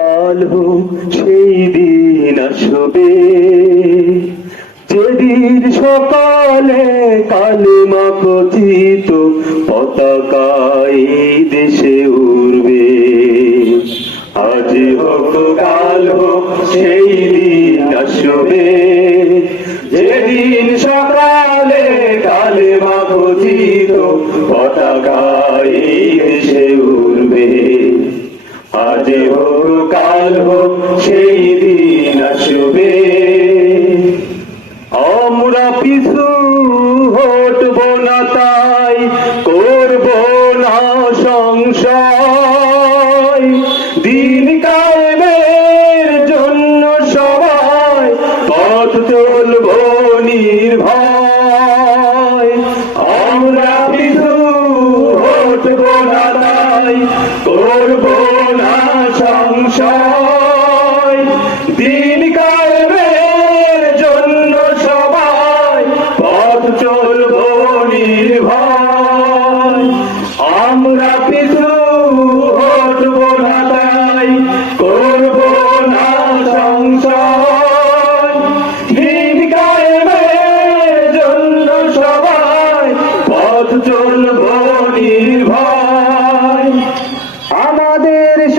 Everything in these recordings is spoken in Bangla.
কাল হোক, সেই দিন আসবে। যেদিন সকালে কালিমা কথিত পতাকা এই দেশে উড়বে। আজ হোক, কাল হোক, সেই দিন আসবে। যেদিন সকালে কালিমা কথিত পতাকা দেশে উড়বে। আজ হোক, কাল হোক, সেই দিন আসবে। আমরা পিছু হটব না তাই, করব না সংশয়। দিন কায়েমের জন্য সবাই পথ চলব নির্ভয়। আমরা পিছু হটব না তাই, করব না জন্য সবাই পথ চলব নির্ভয়।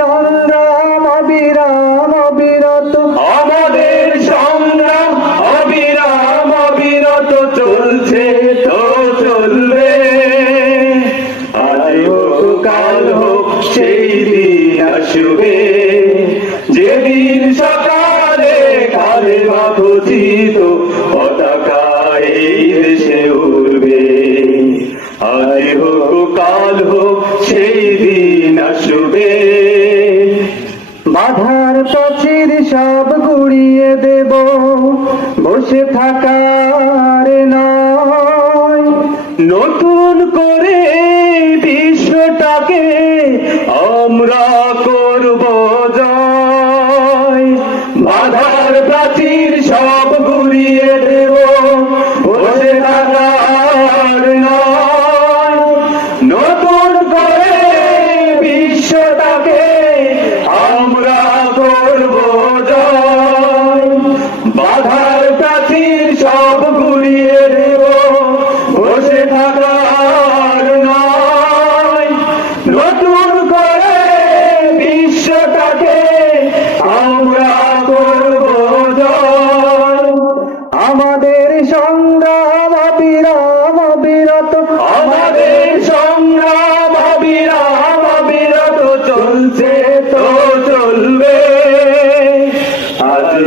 সংগ্রাম, অবিরাম, অবিরত। আমাদের সংগ্রাম, অবিরাম, অবিরত চলছে, তো চলবে। কাল হোক, সেই দিন আসবে। যেদিন সকালে কালে কথিত পতাকা এই উড়বে। আজ হোক, কাল হোক, সেই দিন আসবে। বাধার প্রাচীর সব গুড়িয়ে দেব। বসে থাকার নয়। নতুন করে বিশ্বটাকে আমরা করব জয়। বাধার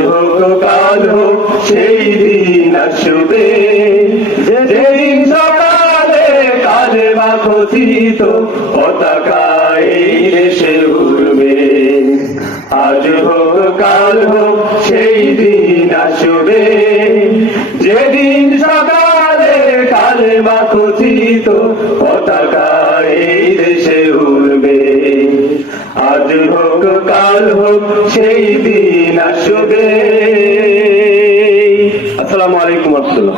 হোক কাল হোক সেই দিন আসবে। যেদিন সকালে কালে বা কথিত পতাকা এই দেশে আজ হোক, কাল হোক, সেই দিন আসবে। যেদিন সকালে কালে বা কথিত কাল হোক সেই দিন আসবে। আসসালামু আলাইকুম রহমতুল্লাহ।